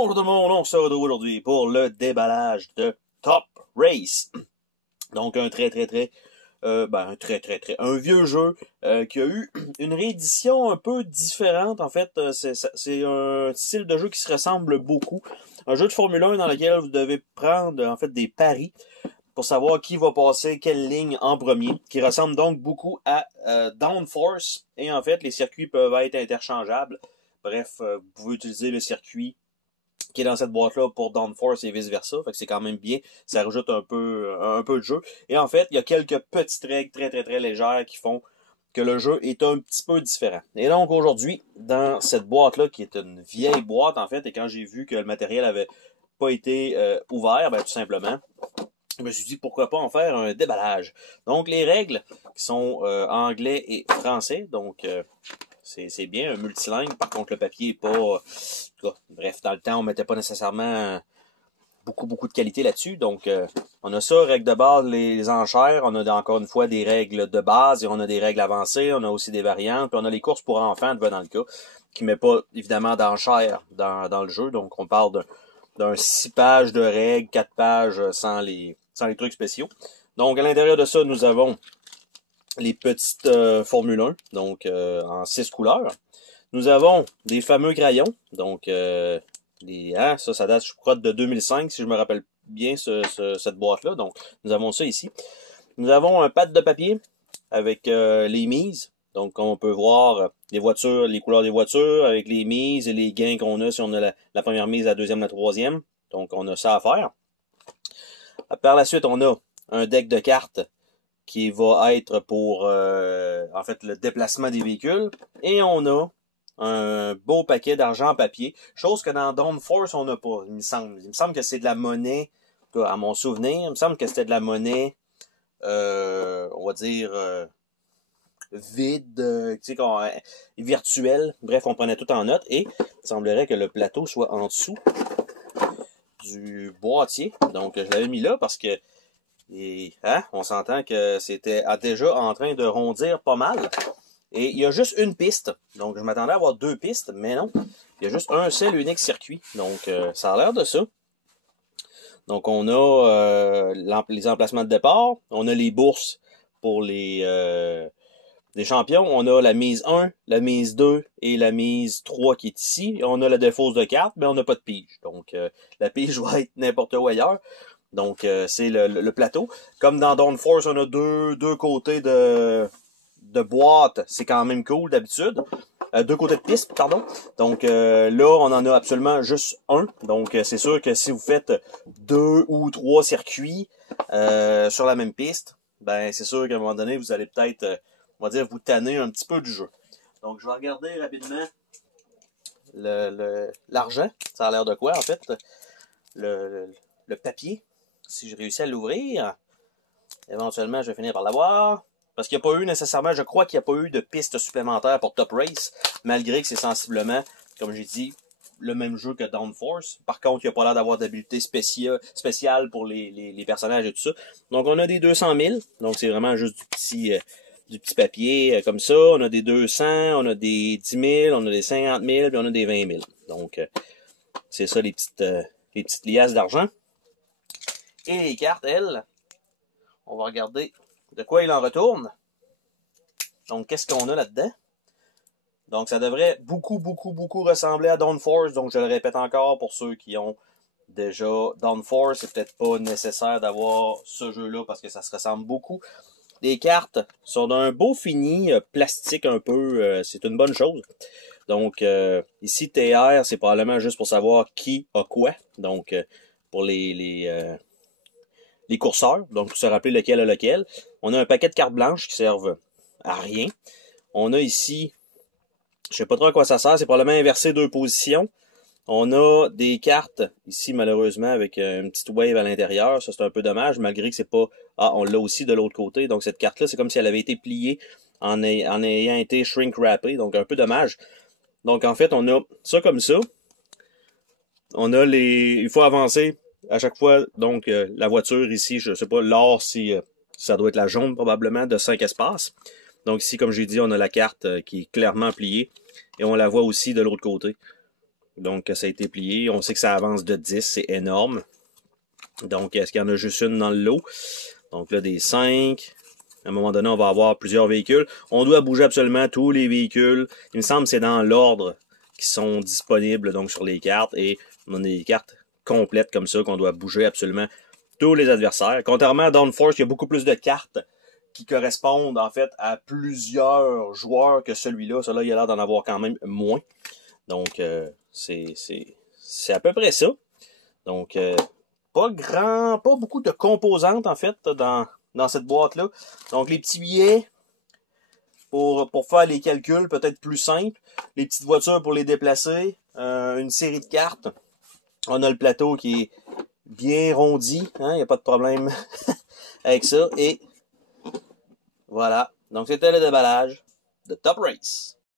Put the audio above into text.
Bonjour tout le monde, on se retrouve aujourd'hui pour le déballage de Top Race. Donc un un vieux jeu qui a eu une réédition un peu différente. En fait, c'est un style de jeu qui se ressemble beaucoup. Un jeu de Formule 1 dans lequel vous devez prendre en fait des paris pour savoir qui va passer quelle ligne en premier, qui ressemble donc beaucoup à Downforce. Et en fait, les circuits peuvent être interchangeables. Bref, vous pouvez utiliser le circuit qui est dans cette boîte-là pour Downforce et vice-versa. Fait que c'est quand même bien. Ça rajoute un peu de jeu. Et en fait, il y a quelques petites règles très légères qui font que le jeu est un petit peu différent. Et donc aujourd'hui, dans cette boîte-là, qui est une vieille boîte en fait, et quand j'ai vu que le matériel avait pas été ouvert, ben tout simplement, je me suis dit pourquoi pas en faire un déballage. Donc les règles qui sont anglais et français, donc c'est bien un multilingue. Par contre le papier est pas, bref, dans le temps on mettait pas nécessairement beaucoup de qualité là-dessus. Donc on a ça, règles de base, les enchères, on a encore une fois des règles de base et on a des règles avancées, on a aussi des variantes, puis on a les courses pour enfants, dans le cas, qui met pas évidemment d'enchères dans le jeu. Donc on parle d'un 6 pages de règles, 4 pages sans les trucs spéciaux. Donc, à l'intérieur de ça, nous avons les petites Formule 1, donc en 6 couleurs. Nous avons des fameux crayons, donc ça date, je crois, de 2005, si je me rappelle bien, cette boîte-là. Donc, nous avons ça ici. Nous avons un pad de papier avec les mises. Donc, comme on peut voir, les voitures, les couleurs des voitures, avec les mises et les gains qu'on a si on a la première mise, la deuxième, la troisième. Donc, on a ça à faire. Par la suite, on a un deck de cartes qui va être pour, en fait, le déplacement des véhicules. Et on a un beau paquet d'argent en papier. Chose que dans Downforce, on n'a pas, il me semble. Il me semble que c'est de la monnaie, à mon souvenir, il me semble que c'était de la monnaie, on va dire, vide, virtuelle. Bref, on prenait tout en note. Et il semblerait que le plateau soit en dessous du boîtier. Donc, je l'avais mis là parce que on s'entend que c'était déjà en train de rondir pas mal. Et il y a juste une piste. Donc, je m'attendais à avoir 2 pistes, mais non. Il y a juste un seul unique circuit. Donc, ça a l'air de ça. Donc, on a les emplacements de départ. On a les bourses pour les champions. On a la mise 1, la mise 2 et la mise 3 qui est ici. Et on a la défausse de carte, mais on n'a pas de pige. Donc, la pige va être n'importe où ailleurs. Donc, c'est le plateau. Comme dans Downforce, on a deux côtés de boîte. C'est quand même cool d'habitude. 2 côtés de piste, pardon. Donc, là, on en a absolument juste un. Donc, c'est sûr que si vous faites 2 ou 3 circuits sur la même piste, ben c'est sûr qu'à un moment donné, vous allez peut-être, on va dire, vous tanner un petit peu du jeu. Donc, je vais regarder rapidement l'argent. Ça a l'air de quoi, en fait? Le papier. Si je réussis à l'ouvrir, éventuellement, je vais finir par l'avoir. Parce qu'il n'y a pas eu nécessairement, je crois qu'il n'y a pas eu de piste supplémentaire pour Top Race, malgré que c'est sensiblement, comme j'ai dit, le même jeu que Downforce. Par contre, il n'y a pas l'air d'avoir d'habilité spéciale pour les personnages et tout ça. Donc, on a des 200 000. Donc, c'est vraiment juste du petit papier comme ça. On a des 200, on a des 10 000, on a des 50 000, puis on a des 20 000. Donc, c'est ça les petites liasses d'argent. Et les cartes, elles, on va regarder de quoi il en retourne. Donc, qu'est-ce qu'on a là-dedans? Donc, ça devrait beaucoup ressembler à Downforce. Donc, je le répète encore pour ceux qui ont déjà Downforce. C'est peut-être pas nécessaire d'avoir ce jeu-là parce que ça se ressemble beaucoup. Les cartes sont d'un beau fini, plastique un peu. C'est une bonne chose. Donc, ici, TR, c'est probablement juste pour savoir qui a quoi. Donc, pour les courseurs, donc pour se rappeler lequel a lequel. On a un paquet de cartes blanches qui servent à rien. On a ici, je sais pas trop à quoi ça sert, c'est probablement inverser 2 positions. On a des cartes ici, malheureusement, avec une petite wave à l'intérieur. Ça, c'est un peu dommage, malgré que c'est pas... Ah, on l'a aussi de l'autre côté. Donc, cette carte-là, c'est comme si elle avait été pliée en ayant été shrink-wrappée. Donc, un peu dommage. Donc, en fait, on a ça comme ça. On a il faut avancer à chaque fois, donc, la voiture ici, je sais pas, l'or, si ça doit être la jaune probablement, de 5 espaces. Donc ici, comme j'ai dit, on a la carte qui est clairement pliée. Et on la voit aussi de l'autre côté. Donc, ça a été plié. On sait que ça avance de 10, c'est énorme. Donc, est-ce qu'il y en a juste une dans le lot? Donc là, des 5. À un moment donné, on va avoir plusieurs véhicules. On doit bouger absolument tous les véhicules. Il me semble que c'est dans l'ordre qui sont disponibles donc sur les cartes. Et on a des cartes complètes comme ça qu'on doit bouger absolument tous les adversaires. Contrairement à Downforce, il y a beaucoup plus de cartes qui correspondent en fait à plusieurs joueurs que celui-là. Celui-là, il a l'air d'en avoir quand même moins. Donc, c'est à peu près ça. Donc, pas beaucoup de composantes en fait dans cette boîte-là. Donc, les petits billets pour faire les calculs peut-être plus simples. Les petites voitures pour les déplacer. Une série de cartes. On a le plateau qui est bien rondi. Il n'y a pas de problème avec ça. Et voilà. Donc, c'était le déballage de Top Race.